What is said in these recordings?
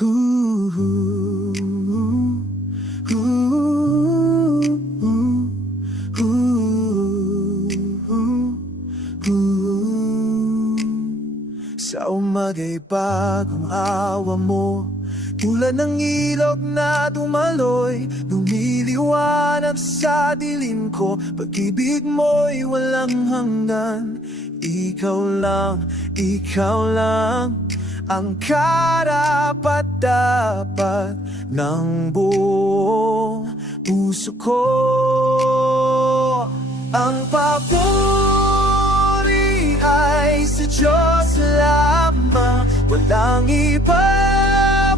Ooh, ooh, Sa umaga'y bagong awa mo, tulad ng ilog na dumaloy, lumiliwanag sa dilim ko. Pag-ibig mo'y walang hanggan. Ikaw lang ang karapat-dapat ng buong puso ko. Ang papuri ay sa Diyos lamang, walang iba,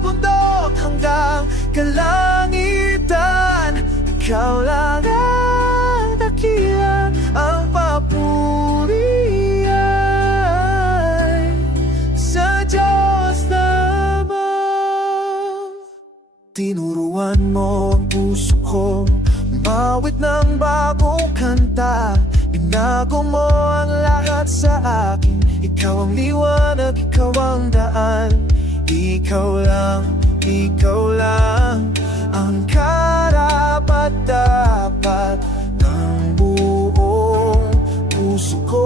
bundok hanggang kalangitan. Ikaw lang ang dakila, ang papuri ay sa Diyos lamang. Tinuruan mo ang puso ko, umawit ng bagong kanta. Binago mo ang lahat sa akin. Ikaw ang liwanag, ikaw ang daan. Ikaw lang ang karapat-dapat ng buong puso ko.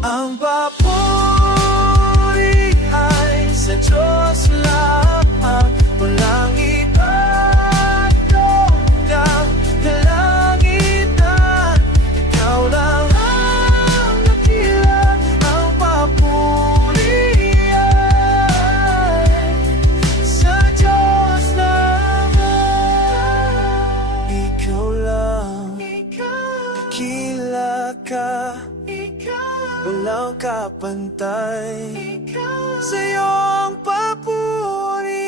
Ang papuri ay sa Diyos lamang, walang iba, hanggang kalangitan. Ikaw lang ang dakila, ang papuri ay sa Diyos lamang. Ikaw lang, dakila ka, walang kapantay sa'yo ang papuri.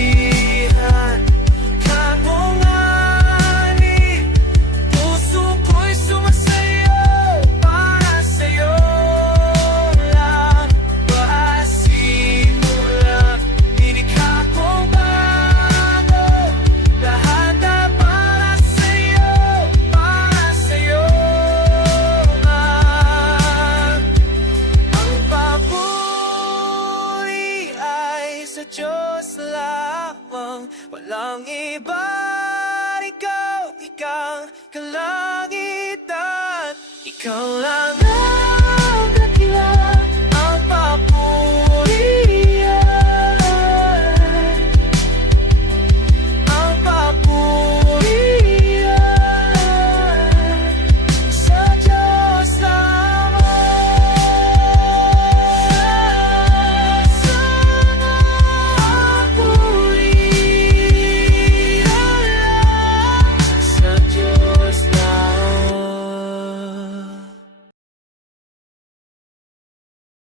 Papurihan ka mong ani, puso ko'y sumasayaw para sa'yo lang. Pasimula, inikha kong bago, lahat na para sa'yo nga. Ang papuri ay sa Diyos lamang, walang iba, ikaw, kalangitan. Ikaw lang